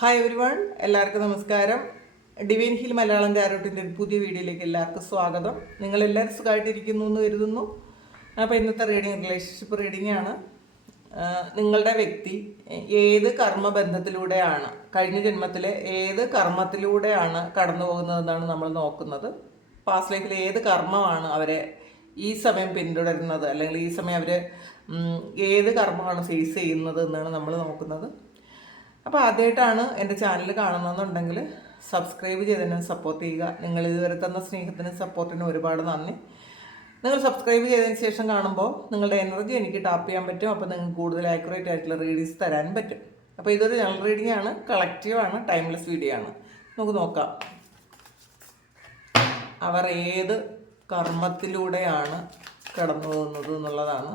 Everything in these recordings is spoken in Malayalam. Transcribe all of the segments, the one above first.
ഹായ് എവരിവൺ, എല്ലാവർക്കും നമസ്കാരം. ഡിവൈൻ ഹീൽ മലയാളം ടാരോട്ടിൻ്റെ ഒരു പുതിയ വീഡിയോയിലേക്ക് എല്ലാവർക്കും സ്വാഗതം. നിങ്ങളെല്ലാവരും സുഖമായിട്ടിരിക്കുന്നു എന്ന് കരുതുന്നു. അപ്പോൾ ഇന്നത്തെ റീഡിങ് റിലേഷൻഷിപ്പ് റീഡിംഗ് ആണ്. നിങ്ങളുടെ വ്യക്തി ഏത് കർമ്മബന്ധത്തിലൂടെയാണ്, കഴിഞ്ഞ ജന്മത്തിലെ ഏത് കർമ്മത്തിലൂടെയാണ് കടന്നു പോകുന്നതെന്നാണ് നമ്മൾ നോക്കുന്നത്. പാസ്റ്റ് ലൈഫിൽ ഏത് കർമ്മമാണ് അവരെ ഈ സമയം പിന്തുടരുന്നത്, അല്ലെങ്കിൽ ഈ സമയം അവർ ഏത് കർമ്മമാണ് ഫേസ് ചെയ്യുന്നത് എന്നാണ് നമ്മൾ നോക്കുന്നത്. അപ്പോൾ ആദ്യമായിട്ടാണ് എൻ്റെ ചാനൽ കാണുന്നതെന്നുണ്ടെങ്കിൽ സബ്സ്ക്രൈബ് ചെയ്തതിനും സപ്പോർട്ട് ചെയ്യുക. നിങ്ങൾ ഇതുവരെ തന്ന സ്നേഹത്തിനും സപ്പോർട്ടിനും ഒരുപാട് നന്ദി. നിങ്ങൾ സബ്സ്ക്രൈബ് ചെയ്തതിന് ശേഷം കാണുമ്പോൾ നിങ്ങളുടെ എനർജി എനിക്ക് ടാപ്പ് ചെയ്യാൻ പറ്റും. അപ്പോൾ നിങ്ങൾക്ക് കൂടുതൽ ആക്യുറേറ്റ് ആയിട്ടുള്ള റീഡിങ്സ് തരാനും പറ്റും. അപ്പോൾ ഇതൊരു ജനറൽ റീഡിംഗ് ആണ്, കളക്റ്റീവാണ്, ടൈംലെസ് വീഡിയോ ആണ്. നമുക്ക് നോക്കാം അവർ ഏത് കർമ്മത്തിലൂടെയാണ് കടന്നു പോകുന്നത് എന്നുള്ളതാണ്.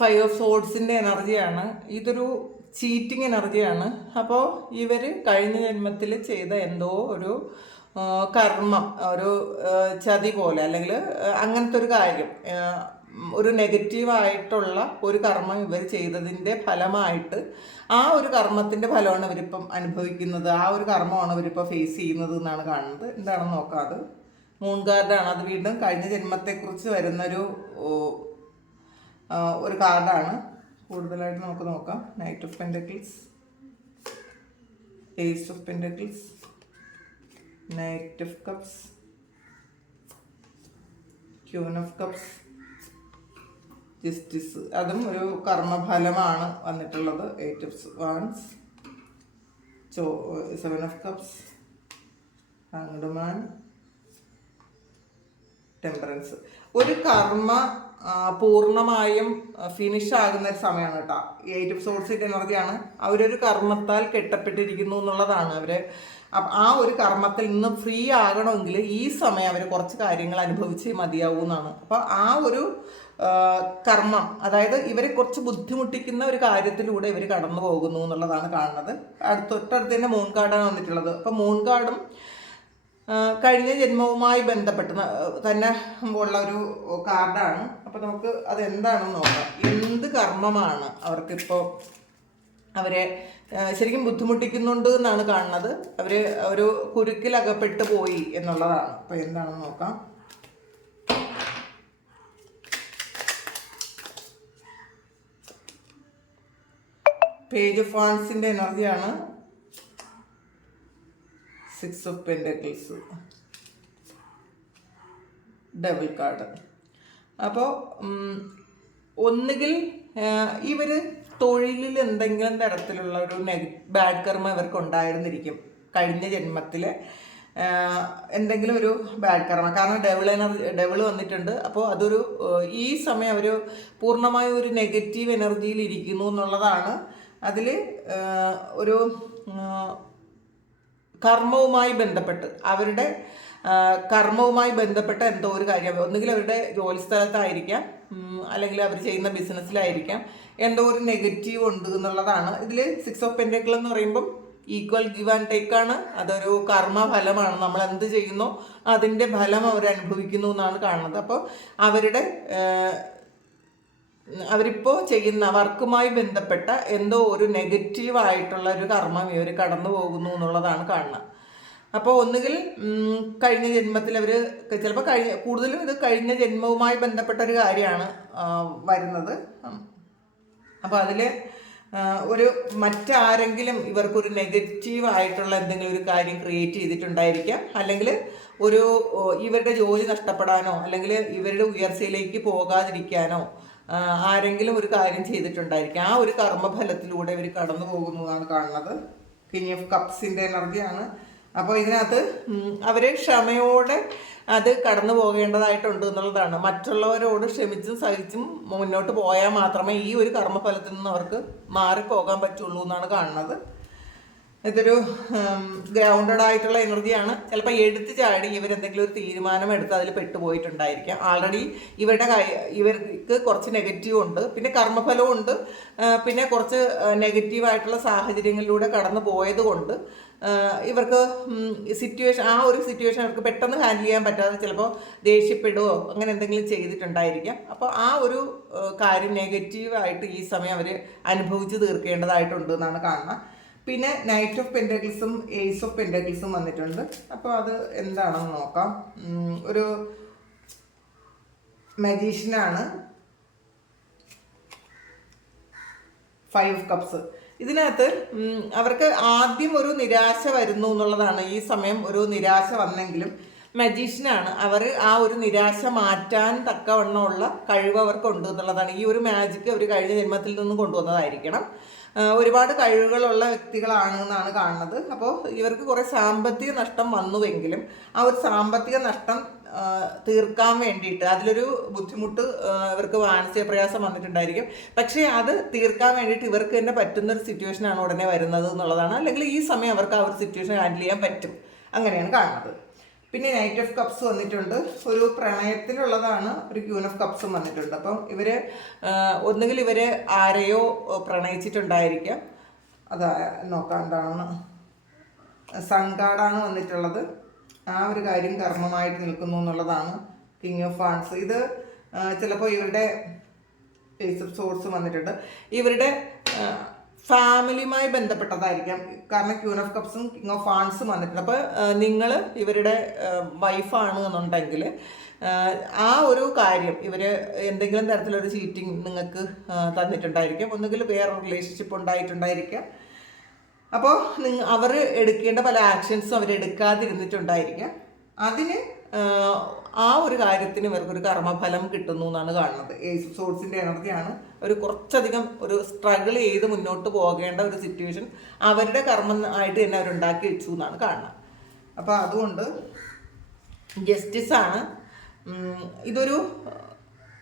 ഫൈവ് ഓഫ് സോഡ്സിൻ്റെ എനർജിയാണ്. ഇതൊരു ചീറ്റിംഗ് എനർജിയാണ്. അപ്പോൾ ഇവർ കഴിഞ്ഞ ജന്മത്തിൽ ചെയ്ത എന്തോ ഒരു കർമ്മം, ഒരു ചതി പോലെ, അല്ലെങ്കിൽ അങ്ങനത്തെ ഒരു കാര്യം, ഒരു നെഗറ്റീവായിട്ടുള്ള ഒരു കർമ്മം ഇവർ ചെയ്തതിൻ്റെ ഫലമായിട്ട് ആ ഒരു കർമ്മത്തിൻ്റെ ഫലമാണ് ഇവരിപ്പം അനുഭവിക്കുന്നത്. ആ ഒരു കർമ്മമാണ് ഇവരിപ്പോൾ ഫേസ് ചെയ്യുന്നത് എന്നാണ് കാണുന്നത്. എന്താണെന്ന് നോക്കാം. അത് മൂൺ കാർഡാണ്. അത് വീണ്ടും കഴിഞ്ഞ ജന്മത്തെക്കുറിച്ച് വരുന്നൊരു ഒരു കാർഡാണ്. കൂടുതലായിട്ട് നമുക്ക് നോക്കാം. Knight of pentacles, ace of pentacles, knight of cups, queen of cups, justice. അതും ഒരു കർമ്മഫലമാണ് വന്നിട്ടുള്ളത്. Eight of wands, seven of cups, hanged man, temperance. ഒരു കർമ്മ പൂർണ്ണമായും ഫിനിഷ് ആകുന്ന ഒരു സമയമാണ് കേട്ടോ. എയ്റ്റ് ഓഫ് സോഡ്സിൻ്റെ എനർജിയാണ്. അവരൊരു കർമ്മത്താൽ കെട്ടപ്പെട്ടിരിക്കുന്നു എന്നുള്ളതാണ്. അവർ ആ ഒരു കർമ്മത്തിൽ നിന്ന് ഫ്രീ ആകണമെങ്കിൽ ഈ സമയം അവർ കുറച്ച് കാര്യങ്ങൾ അനുഭവിച്ചേ മതിയാവൂ എന്നാണ്. അപ്പോൾ ആ ഒരു കർമ്മം, അതായത് ഇവരെ കുറച്ച് ബുദ്ധിമുട്ടിക്കുന്ന ഒരു കാര്യത്തിലൂടെ ഇവർ കടന്നു പോകുന്നു എന്നുള്ളതാണ് കാണുന്നത്. തൊട്ടടുത്ത് തന്നെ മൂൺ കാർഡാണ് വന്നിട്ടുള്ളത്. അപ്പോൾ മൂൺ കാർഡും കഴിഞ്ഞ ജന്മവുമായി ബന്ധപ്പെട്ട് തന്നെ ഉള്ള ഒരു കാർഡാണ്. അപ്പോൾ നമുക്ക് അതെന്താണെന്ന് നോക്കാം. എന്ത് കർമ്മമാണ് അവർക്കിപ്പോൾ അവരെ ശരിക്കും ബുദ്ധിമുട്ടിക്കുന്നുണ്ട് എന്നാണ് കാണുന്നത്. അവർ ഒരു കുരുക്കിലകപ്പെട്ട് പോയി എന്നുള്ളതാണ്. അപ്പോൾ എന്താണെന്ന് നോക്കാം. പേജ് ഓഫ് വാൻസിൻ്റെ എനർജിയാണ്. Six of pentacles, double card. അപ്പോൾ ഒന്നുകിൽ ഇവർ തൊഴിലിൽ എന്തെങ്കിലും തരത്തിലുള്ള ഒരു ബാഡ് കർമ്മ ഇവർക്ക് ഉണ്ടായിരുന്നിരിക്കും കഴിഞ്ഞ ജന്മത്തിൽ. എന്തെങ്കിലും ഒരു ബാഡ് കർമ്മ, കാരണം ഡെവിൾ വന്നിട്ടുണ്ട്. അപ്പോൾ അതൊരു ഈ സമയം അവർ പൂർണ്ണമായും ഒരു നെഗറ്റീവ് എനർജിയിൽ ഇരിക്കുന്നു എന്നുള്ളതാണ്. അതിൽ ഒരു കർമ്മവുമായി ബന്ധപ്പെട്ട്, അവരുടെ കർമ്മവുമായി ബന്ധപ്പെട്ട എന്തോ ഒരു കാര്യം, ഒന്നുകിൽ അവരുടെ ജോലി സ്ഥലത്തായിരിക്കാം, അല്ലെങ്കിൽ അവർ ചെയ്യുന്ന ബിസിനസ്സിലായിരിക്കാം, എന്തോ ഒരു നെഗറ്റീവ് ഉണ്ട് എന്നുള്ളതാണ്. ഇതിൽ സിക്സ് ഓഫ് പെൻറ്റക്കിൾ എന്ന് പറയുമ്പം ഈക്വൽ ഗിവ് ആൻഡ് ടേക്ക് ആണ്. അതൊരു കർമ്മഫലമാണ്. നമ്മൾ എന്ത് ചെയ്യുന്നോ അതിൻ്റെ ഫലം അവർ അനുഭവിക്കുന്നു എന്നാണ് കാണുന്നത്. അപ്പോൾ അവരിപ്പോൾ ചെയ്യുന്ന വർക്കുമായി ബന്ധപ്പെട്ട എന്തോ ഒരു നെഗറ്റീവായിട്ടുള്ള ഒരു കർമ്മം ഇവർ കടന്നു പോകുന്നു എന്നുള്ളതാണ് കാണുന്നത്. അപ്പോൾ ഒന്നുകിൽ കഴിഞ്ഞ ജന്മത്തിൽ അവർ ചിലപ്പോൾ കൂടുതലും ഇത് കഴിഞ്ഞ ജന്മവുമായി ബന്ധപ്പെട്ട ഒരു കാര്യമാണ് വരുന്നത്. അപ്പോൾ അതിൽ ഒരു മറ്റാരെങ്കിലും ഇവർക്കൊരു നെഗറ്റീവായിട്ടുള്ള എന്തെങ്കിലും ഒരു കാര്യം ക്രിയേറ്റ് ചെയ്തിട്ടുണ്ടായിരിക്കാം, അല്ലെങ്കിൽ ഇവരുടെ ജോലി നഷ്ടപ്പെടാനോ അല്ലെങ്കിൽ ഇവരുടെ ഉയർച്ചയിലേക്ക് പോകാതിരിക്കാനോ ആരെങ്കിലും ഒരു കാര്യം ചെയ്തിട്ടുണ്ടായിരിക്കും. ആ ഒരു കർമ്മഫലത്തിലൂടെ ഇവർ കടന്നു പോകുന്നതാണ് കാണുന്നത്. കിങ് ഓഫ് കപ്സിൻ്റെ എനർജിയാണ്. അപ്പോൾ ഇതിനകത്ത് അവർ ക്ഷമയോടെ അത് കടന്നു പോകേണ്ടതായിട്ടുണ്ട് എന്നുള്ളതാണ്. മറ്റുള്ളവരോട് ക്ഷമിച്ചും സഹിച്ചും മുന്നോട്ട് പോയാൽ മാത്രമേ ഈ ഒരു കർമ്മഫലത്തിൽ നിന്ന് അവർക്ക് മാറിപ്പോകാൻ പറ്റുള്ളൂ എന്നാണ് കാണുന്നത്. ഇതൊരു ഗ്രൗണ്ടഡ് ആയിട്ടുള്ള എനർജിയാണ്. ചിലപ്പോൾ എടുത്തു ചാടി ഇവരെന്തെങ്കിലും ഒരു തീരുമാനം എടുത്ത് അതിൽ പെട്ടുപോയിട്ടുണ്ടായിരിക്കാം. ആൾറെഡി ഇവർക്ക് കുറച്ച് നെഗറ്റീവ് ഉണ്ട്, പിന്നെ കർമ്മഫലവും ഉണ്ട്, പിന്നെ കുറച്ച് നെഗറ്റീവായിട്ടുള്ള സാഹചര്യങ്ങളിലൂടെ കടന്നു പോയത് കൊണ്ട് ഇവർക്ക് ആ ഒരു സിറ്റുവേഷൻ അവർക്ക് പെട്ടെന്ന് ഹാൻഡിൽ ചെയ്യാൻ പറ്റാതെ ചിലപ്പോൾ ദേഷ്യപ്പെടുകയോ അങ്ങനെ എന്തെങ്കിലും ചെയ്തിട്ടുണ്ടായിരിക്കാം. അപ്പോൾ ആ ഒരു കാര്യം നെഗറ്റീവായിട്ട് ഈ സമയം അവർ അനുഭവിച്ച് തീർക്കേണ്ടതായിട്ടുണ്ട് എന്നാണ് കാണുന്നത്. പിന്നെ നൈറ്റ് ഓഫ് പെൻറ്റക്കിൾസും ഏസ് ഓഫ് പെൻറ്റക്കിൾസും വന്നിട്ടുണ്ട്. അപ്പോൾ അത് എന്താണെന്ന് നോക്കാം. ഒരു മജീഷ്യനാണ്. 5 കപ്സ്. ഇതിനകത്ത് അവർക്ക് ആദ്യം ഒരു നിരാശ വരുന്നു എന്നുള്ളതാണ്. ഈ സമയം ഒരു നിരാശ വന്നെങ്കിലും മജീഷ്യനാണ്. അവർ ആ ഒരു നിരാശ മാറ്റാൻ തക്കവണ്ണമുള്ള കഴിവ് അവർക്കുണ്ട് എന്നുള്ളതാണ്. ഈ ഒരു മാജിക്ക് അവർ കഴിഞ്ഞ ജന്മത്തിൽ നിന്നും കൊണ്ടുവന്നതായിരിക്കണം. ഒരുപാട് കഴിവുകളുള്ള വ്യക്തികളാണ് എന്നാണ് കാണുന്നത്. അപ്പോൾ ഇവർക്ക് കുറേ സാമ്പത്തിക നഷ്ടം വന്നുവെങ്കിലും ആ ഒരു സാമ്പത്തിക നഷ്ടം തീർക്കാൻ വേണ്ടിയിട്ട് അതിലൊരു ബുദ്ധിമുട്ട് ഇവർക്ക് മാനസിക പ്രയാസം വന്നിട്ടുണ്ടായിരിക്കും. പക്ഷേ അത് തീർക്കാൻ വേണ്ടിയിട്ട് ഇവർക്ക് തന്നെ പറ്റുന്നൊരു സിറ്റുവേഷനാണ് ഉടനെ വരുന്നത് എന്നുള്ളതാണ്. അല്ലെങ്കിൽ ഈ സമയം അവർക്ക് ആ ഒരു സിറ്റുവേഷൻ ഹാൻഡിൽ ചെയ്യാൻ പറ്റും, അങ്ങനെയാണ് കാണുന്നത്. പിന്നെ നൈറ്റ് ഓഫ് കപ്സ് വന്നിട്ടുണ്ട്. ഒരു പ്രണയത്തിലുള്ളതാണ്. ഒരു ക്യൂൻ ഓഫ് കപ്സും വന്നിട്ടുണ്ട്. അപ്പം ഒന്നുകിൽ ഇവർ ആരെയോ പ്രണയിച്ചിട്ടുണ്ടായിരിക്കാം. അത് നോക്കാം എന്താണെന്ന്. സൺ കാർഡാണ് വന്നിട്ടുള്ളത്. ആ ഒരു കാര്യം കർമ്മമായിട്ട് നിൽക്കുന്നു എന്നുള്ളതാണ്. King of wands. ഇത് ചിലപ്പോൾ ഇവരുടെ ഏസ് ഓഫ് സോർട്സ് വന്നിട്ടുണ്ട്. ഇവരുടെ ഫാമിലിയുമായി ബന്ധപ്പെട്ടതായിരിക്കാം. കാരണം ക്യൂൻ ഓഫ് കപ്സും കിങ് ഓഫ് വാൻസും വന്നിട്ടുണ്ട്. അപ്പോൾ നിങ്ങൾ ഇവരുടെ വൈഫാണ് എന്നുണ്ടെങ്കിൽ ആ ഒരു കാര്യം ഇവർ എന്തെങ്കിലും തരത്തിലൊരു ചീറ്റിംഗ് നിങ്ങൾക്ക് തന്നിട്ടുണ്ടായിരിക്കാം. ഒന്നുകിൽ വേറെ റിലേഷൻഷിപ്പ് ഉണ്ടായിട്ടുണ്ടായിരിക്കാം. അപ്പോൾ അവർ എടുക്കേണ്ട പല ആക്ഷൻസും അവരെടുക്കാതിരുന്നിട്ടുണ്ടായിരിക്കാം. അതിന് ആ ഒരു കാര്യത്തിന് ഇവർക്കൊരു കർമ്മഫലം കിട്ടുന്നു എന്നാണ് കാണുന്നത്. ഏസ് ഓഫ് സോർട്സിൻ്റെ എനർജിയാണ്. ഒരു കുറച്ചധികം ഒരു സ്ട്രഗിൾ ചെയ്ത് മുന്നോട്ട് പോകേണ്ട ഒരു സിറ്റുവേഷൻ അവരുടെ കർമ്മം ആയിട്ട് തന്നെ അവരുണ്ടാക്കി വെച്ചു എന്നാണ് കാണുന്നത്. അപ്പോൾ അതുകൊണ്ട് ജസ്റ്റിസാണ്. ഇതൊരു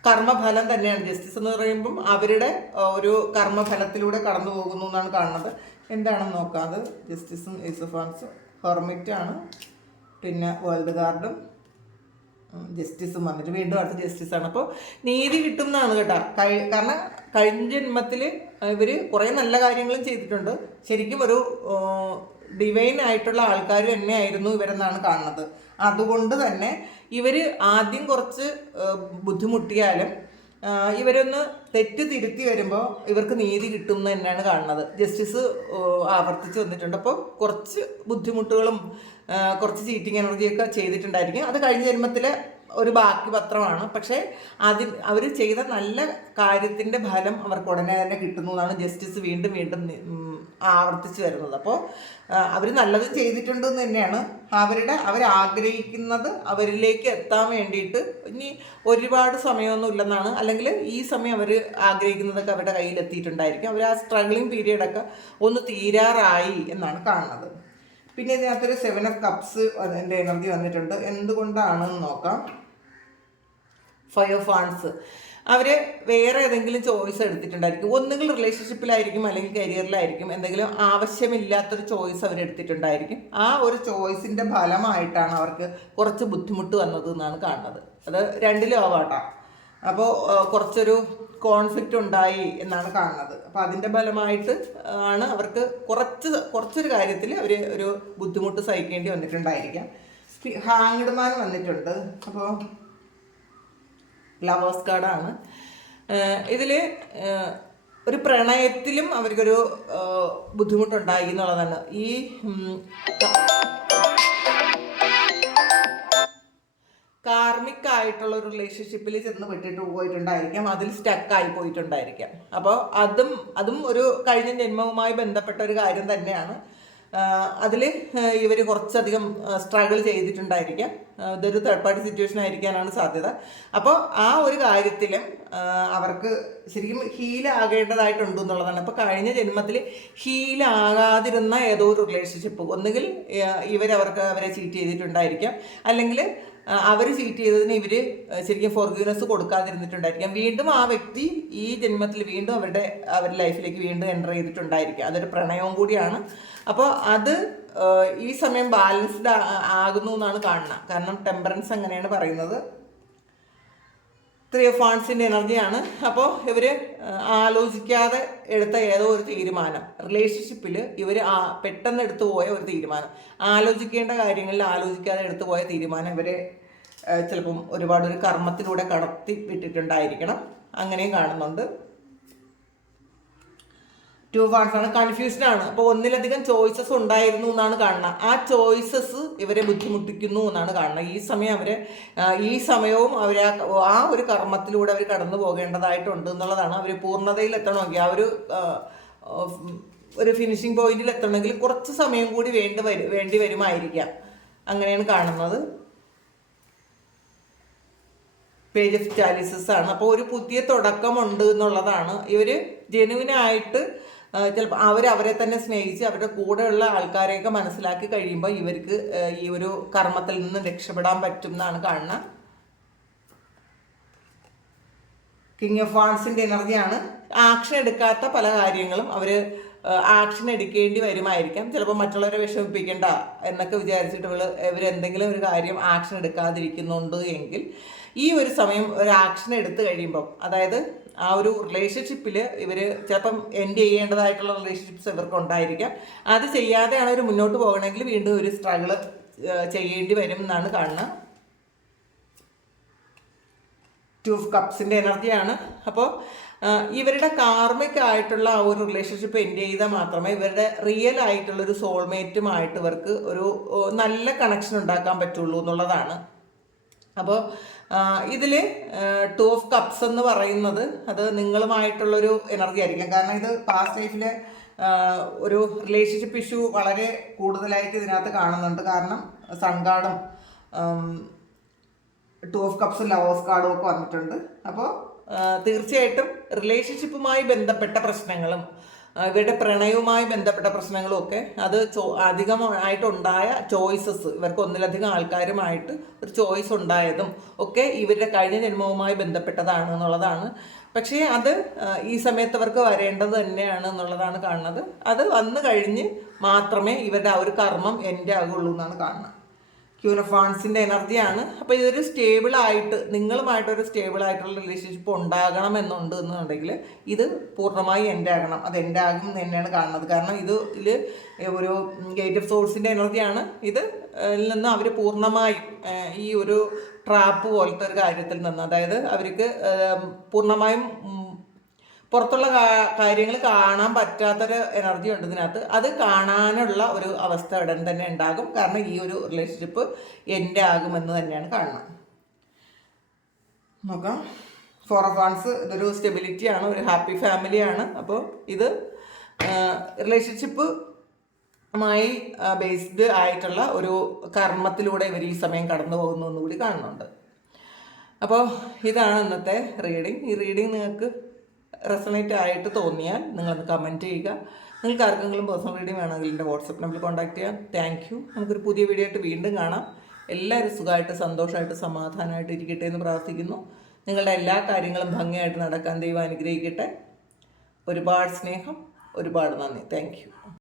കർമ്മഫലം തന്നെയാണ്. ജസ്റ്റിസ് എന്ന് പറയുമ്പം അവരുടെ ഒരു കർമ്മഫലത്തിലൂടെ കടന്നു പോകുന്നു എന്നാണ് കാണുന്നത്. എന്താണെന്ന് നോക്കാം. അത് ജസ്റ്റിസും ഏസ് ഓഫ് വാൻസും ഹെർമിറ്റാണ്. പിന്നെ വേൾഡ് കാർഡും ജസ്റ്റിസും വന്നിട്ട് വീണ്ടും അടുത്ത ജസ്റ്റിസാണ്. അപ്പോൾ നീതി കിട്ടും എന്നാണ് കേട്ടോ. കാരണം കഴിഞ്ഞ ജന്മത്തിൽ ഇവർ കുറേ നല്ല കാര്യങ്ങളും ചെയ്തിട്ടുണ്ട്. ശരിക്കും ഒരു ഡിവൈൻ ആയിട്ടുള്ള ആൾക്കാർ തന്നെയായിരുന്നു ഇവരെന്നാണ് കാണുന്നത്. അതുകൊണ്ട് തന്നെ ഇവർ ആദ്യം കുറച്ച് ബുദ്ധിമുട്ടിയാലും ഇവരൊന്ന് തെറ്റ് തിരുത്തി വരുമ്പോൾ ഇവർക്ക് നീതി കിട്ടും എന്ന് തന്നെയാണ് കാണുന്നത്. ജസ്റ്റിസ് ആവർത്തിച്ച് വന്നിട്ടുണ്ട്. അപ്പോൾ കുറച്ച് ബുദ്ധിമുട്ടുകളും കുറച്ച് ചീറ്റിംഗ് എനർജിയൊക്കെ ചെയ്തിട്ടുണ്ടായിരിക്കും. അത് കഴിഞ്ഞ ജന്മത്തിലെ ഒരു ബാക്കി പത്രമാണ്. പക്ഷേ അവർ ചെയ്ത നല്ല കാര്യത്തിൻ്റെ ഫലം അവർക്ക് ഉടനെ തന്നെ കിട്ടുന്നു എന്നാണ് ജസ്റ്റിസ് വീണ്ടും വീണ്ടും ആവർത്തിച്ച് വരുന്നത്. അപ്പോൾ അവർ നല്ലതും ചെയ്തിട്ടുണ്ടെന്ന് തന്നെയാണ്. അവരാഗ്രഹിക്കുന്നത് അവരിലേക്ക് എത്താൻ വേണ്ടിയിട്ട് ഇനി ഒരുപാട് സമയമൊന്നും ഇല്ലെന്നാണ്. അല്ലെങ്കിൽ ഈ സമയം അവർ ആഗ്രഹിക്കുന്നതൊക്കെ അവരുടെ കയ്യിലെത്തിയിട്ടുണ്ടായിരിക്കും. അവർ ആ സ്ട്രഗ്ലിംഗ് പീരീഡൊക്കെ ഒന്ന് തീരാറായി എന്നാണ് കാണുന്നത്. പിന്നെ ഇതിനകത്തൊരു 7 ഓഫ് കപ്സ് അതിൻ്റെ എനർജി വന്നിട്ടുണ്ട്. എന്തുകൊണ്ടാണെന്ന് നോക്കാം. 5 ഓഫ് വാൻസ്. അവർ വേറെ ഏതെങ്കിലും ചോയ്സ് എടുത്തിട്ടുണ്ടായിരിക്കും. ഒന്നുകിൽ റിലേഷൻഷിപ്പിലായിരിക്കും, അല്ലെങ്കിൽ കരിയറിലായിരിക്കും. എന്തെങ്കിലും ആവശ്യമില്ലാത്തൊരു ചോയ്സ് അവരെടുത്തിട്ടുണ്ടായിരിക്കും. ആ ഒരു ചോയ്സിൻ്റെ ഫലമായിട്ടാണ് അവർക്ക് കുറച്ച് ബുദ്ധിമുട്ട് വന്നത് എന്നാണ് കാണുന്നത്. അത് 2 ആവാട്ടോ. അപ്പോൾ കുറച്ചൊരു കോൺഫ്ലിക്റ്റ് ഉണ്ടായി എന്നാണ് കാണുന്നത്. അപ്പോൾ അതിൻ്റെ ഫലമായിട്ട് ആണ് അവർക്ക് കുറച്ചൊരു കാര്യത്തിൽ അവർ ഒരു ബുദ്ധിമുട്ട് സഹിക്കേണ്ടി വന്നിട്ടുണ്ടായിരിക്കാം. ഹാങ്ഡ് മാൻ വന്നിട്ടുണ്ട്. അപ്പോൾ ലവേഴ്സ് കാർഡാണ്. ഇതിൽ ഒരു പ്രണയത്തിലും അവർക്കൊരു ബുദ്ധിമുട്ടുണ്ടായി എന്നുള്ളതാണ്. ഈ കാർമിക് ആയിട്ടുള്ള ഒരു റിലേഷൻഷിപ്പിൽ ചെന്ന് വിട്ടിട്ട് പോയിട്ടുണ്ടായിരിക്കാം. അതിൽ സ്റ്റക്കായി പോയിട്ടുണ്ടായിരിക്കാം. അപ്പോൾ അതും ഒരു കഴിഞ്ഞ ജന്മവുമായി ബന്ധപ്പെട്ട ഒരു കാര്യം തന്നെയാണ്. അതിൽ ഇവർ കുറച്ചധികം സ്ട്രഗിൾ ചെയ്തിട്ടുണ്ടായിരിക്കാം. ഇതൊരു തേർഡ് പാർട്ടി സിറ്റുവേഷൻ ആയിരിക്കാനാണ് സാധ്യത. അപ്പോൾ ആ ഒരു കാര്യത്തിലും അവർക്ക് ശരിക്കും ഹീലാകേണ്ടതായിട്ടുണ്ട് എന്നുള്ളതാണ്. അപ്പോൾ കഴിഞ്ഞ ജന്മത്തിൽ ഹീലാകാതിരുന്ന ഏതോ ഒരു റിലേഷൻഷിപ്പ്, ഒന്നുകിൽ അവരെ ചീറ്റ് ചെയ്തിട്ടുണ്ടായിരിക്കാം, അല്ലെങ്കിൽ അവർ ചീറ്റ് ചെയ്തതിന് ഇവർ ശരിക്കും ഫോർഗീവ്നെസ് കൊടുക്കാതിരുന്നിട്ടുണ്ടായിരിക്കാം. വീണ്ടും ആ വ്യക്തി ഈ ജന്മത്തിൽ വീണ്ടും അവരുടെ ലൈഫിലേക്ക് വീണ്ടും എൻ്റർ ചെയ്തിട്ടുണ്ടായിരിക്കാം. അതൊരു പ്രണയവും കൂടിയാണ്. അപ്പോൾ അത് ഈ സമയം ബാലൻസ്ഡ് ആകുന്നു എന്നാണ് കാണുന്നത്. കാരണം ടെമ്പറൻസ് അങ്ങനെയാണ് പറയുന്നത്. 3 of Wandsൻ്റെ എനർജിയാണ്. അപ്പോൾ ഇവർ ആലോചിക്കാതെ എടുത്ത ഏതോ ഒരു തീരുമാനം, റിലേഷൻഷിപ്പിൽ ഇവർ പെട്ടെന്ന് എടുത്തു പോയ ഒരു തീരുമാനം, ആലോചിക്കേണ്ട കാര്യങ്ങളിൽ ആലോചിക്കാതെ എടുത്തു പോയ തീരുമാനം ഇവരെ ചിലപ്പം ഒരു കർമ്മത്തിലൂടെ കടത്തി വിട്ടിട്ടുണ്ടായിരിക്കണം. അങ്ങനെയും കാണുന്നുണ്ട്. 2 of Wands ആണ്. കൺഫ്യൂഷൻ ആണ്. അപ്പോൾ ഒന്നിലധികം ചോയ്സസ് ഉണ്ടായിരുന്നു എന്നാണ് കാണുന്നത്. ആ ചോയ്സസ് ഇവരെ ബുദ്ധിമുട്ടിക്കുന്നു എന്നാണ് കാണുന്നത്. ഈ സമയവും ആ ഒരു കർമ്മത്തിലൂടെ അവർ കടന്നു പോകേണ്ടതായിട്ടുണ്ട് എന്നുള്ളതാണ്. അവർ പൂർണ്ണതയിൽ എത്തണമെങ്കിൽ ഒരു ഫിനിഷിംഗ് പോയിന്റിൽ എത്തണമെങ്കിൽ കുറച്ച് സമയം കൂടി വേണ്ടി വരുമായിരിക്കാം. അങ്ങനെയാണ് കാണുന്നത്. പേജ് ഓഫ് ചാലിസസ് ആണ്. അപ്പോൾ ഒരു പുതിയ തുടക്കമുണ്ട് എന്നുള്ളതാണ്. ഇവർ ജെനുവിനായിട്ട് ചിലപ്പോൾ അവരെ തന്നെ സ്നേഹിച്ച് അവരുടെ കൂടെയുള്ള ആൾക്കാരെയൊക്കെ മനസ്സിലാക്കി കഴിയുമ്പോൾ ഇവർക്ക് ഈ ഒരു കർമ്മത്തിൽ നിന്ന് രക്ഷപ്പെടാൻ പറ്റും എന്നാണ് കാണുന്നത്. കിങ് ഓഫ് വാൺസിൻ്റെ എനർജിയാണ്. ആക്ഷൻ എടുക്കാത്ത പല കാര്യങ്ങളും അവർ ആക്ഷൻ എടുക്കേണ്ടി വരുമായിരിക്കാം. ചിലപ്പോൾ മറ്റുള്ളവരെ വിഷമിപ്പിക്കേണ്ട എന്നൊക്കെ വിചാരിച്ചിട്ട് ഇവരെന്തെങ്കിലും ഒരു കാര്യം ആക്ഷൻ എടുക്കാതിരിക്കുന്നുണ്ട് എങ്കിൽ ഈ ഒരു സമയം ഒരു ആക്ഷൻ എടുത്തു കഴിയുമ്പം, അതായത് ആ ഒരു റിലേഷൻഷിപ്പിൽ ഇവർ ചിലപ്പം എൻഡ് ചെയ്യേണ്ടതായിട്ടുള്ള റിലേഷൻഷിപ്സ് ഇവർക്ക് ഉണ്ടായിരിക്കാം. അത് ചെയ്യാതെയാണ് അവർ മുന്നോട്ട് പോകണമെങ്കിൽ വീണ്ടും ഒരു സ്ട്രഗിൾ ചെയ്യേണ്ടി വരും എന്നാണ് കാണുന്നത്. 2 of Cupsൻ്റെ എനർജിയാണ്. അപ്പോൾ ഇവരുടെ കാർമിക് ആയിട്ടുള്ള ആ ഒരു റിലേഷൻഷിപ്പ് എൻഡ് ചെയ്താൽ മാത്രമേ ഇവരുടെ റിയൽ ആയിട്ടുള്ളൊരു സോൾമേറ്റുമായിട്ട് ഇവർക്ക് ഒരു നല്ല കണക്ഷൻ ഉണ്ടാക്കാൻ പറ്റുള്ളൂ എന്നുള്ളതാണ്. അപ്പോൾ ഇതിൽ 2 of Cups എന്ന് പറയുന്നത് അത് നിങ്ങളുമായിട്ടുള്ളൊരു എനർജി ആയിരിക്കും. കാരണം ഇത് പാസ്റ്റ് ലൈഫിലെ ഒരു റിലേഷൻഷിപ്പ് ഇഷ്യൂ വളരെ കൂടുതലായിട്ട് ഇതിനകത്ത് കാണുന്നുണ്ട്. കാരണം സൺ കാർഡും 2 of Cups ലവേഴ്സ് കാർഡും ഒക്കെ വന്നിട്ടുണ്ട്. അപ്പോൾ തീർച്ചയായിട്ടും റിലേഷൻഷിപ്പുമായി ബന്ധപ്പെട്ട പ്രശ്നങ്ങളും ഇവരുടെ പ്രണയവുമായി ബന്ധപ്പെട്ട പ്രശ്നങ്ങളും ഒക്കെ അത് അധികമായിട്ടുണ്ടായ ചോയ്സസ്, ഇവർക്ക് ഒന്നിലധികം ആൾക്കാരുമായിട്ട് ഒരു ചോയ്സ് ഉണ്ടായതും ഒക്കെ ഇവരുടെ കഴിഞ്ഞ ജന്മവുമായി ബന്ധപ്പെട്ടതാണ് എന്നുള്ളതാണ്. പക്ഷേ അത് ഈ സമയത്ത് അവർക്ക് വരേണ്ടത് തന്നെയാണ് എന്നുള്ളതാണ് കാണുന്നത്. അത് വന്നു കഴിഞ്ഞ് മാത്രമേ ഇവരുടെ ആ ഒരു കർമ്മം എൻഡ് ആകുള്ളൂ എന്നാണ് കാണുന്നത്. ക്യൂൻ ഓഫ് വാൺസിൻ്റെ എനർജിയാണ്. അപ്പോൾ ഇതൊരു സ്റ്റേബിളായിട്ട് നിങ്ങളുമായിട്ടൊരു സ്റ്റേബിളായിട്ടുള്ള റിലേഷൻഷിപ്പ് ഉണ്ടാകണമെന്നുണ്ട് എന്നുണ്ടെങ്കിൽ ഇത് പൂർണ്ണമായി എൻഡ് ആകണം. അത് എൻഡ് ആകും എന്ന് തന്നെയാണ് കാണുന്നത്. കാരണം ഇതിൽ ഒരു ഗേറ്റ് ഓഫ് സോഴ്സിൻ്റെ എനർജിയാണ്. ഇതിൽ നിന്ന് അവർ പൂർണ്ണമായും ഈ ഒരു ട്രാപ്പ് പോലത്തെ ഒരു കാര്യത്തിൽ നിന്ന്, അതായത് അവർക്ക് പൂർണ്ണമായും പുറത്തുള്ള കാര്യങ്ങൾ കാണാൻ പറ്റാത്തൊരു എനർജി ഉണ്ട് ഇതിനകത്ത്. അത് കാണാനുള്ള ഒരു അവസ്ഥ ഉടൻ തന്നെ ഉണ്ടാകും. കാരണം ഈ ഒരു റിലേഷൻഷിപ്പ് എൻഡ് ആകുമെന്ന് തന്നെയാണ് കാണുന്നത്. നോക്കാം. 4 of Wands ഇതൊരു സ്റ്റെബിലിറ്റിയാണ്, ഒരു ഹാപ്പി ഫാമിലിയാണ്. അപ്പോൾ ഇത് റിലേഷൻഷിപ്പുമായി ബേസ്ഡ് ആയിട്ടുള്ള ഒരു കർമ്മത്തിലൂടെ ഇവർ ഈ സമയം കടന്നു പോകുന്നു എന്നുകൂടി കാണുന്നുണ്ട്. അപ്പോൾ ഇതാണ് ഇന്നത്തെ റീഡിങ്. ഈ റീഡിങ് നിങ്ങൾക്ക് റെസണേറ്റ് ആയിട്ട് തോന്നിയാൽ നിങ്ങളൊന്ന് കമൻറ്റ് ചെയ്യുക. നിങ്ങൾക്ക് ആർക്കെങ്കിലും പേഴ്സണൽ റീഡിങ് വേണമെങ്കിൽ എൻ്റെ വാട്സപ്പ് നമ്പറിൽ കോൺടാക്ട് ചെയ്യാം. Thank you. നമുക്കൊരു പുതിയ വീഡിയോ ആയിട്ട് വീണ്ടും കാണാം. എല്ലാവരും സുഖമായിട്ട് സന്തോഷമായിട്ട് സമാധാനമായിട്ട് ഇരിക്കട്ടെ എന്ന് പ്രാർത്ഥിക്കുന്നു. നിങ്ങളുടെ എല്ലാ കാര്യങ്ങളും ഭംഗിയായിട്ട് നടക്കാൻ ദൈവം അനുഗ്രഹിക്കട്ടെ. ഒരുപാട് സ്നേഹം, ഒരുപാട് നന്ദി. Thank you.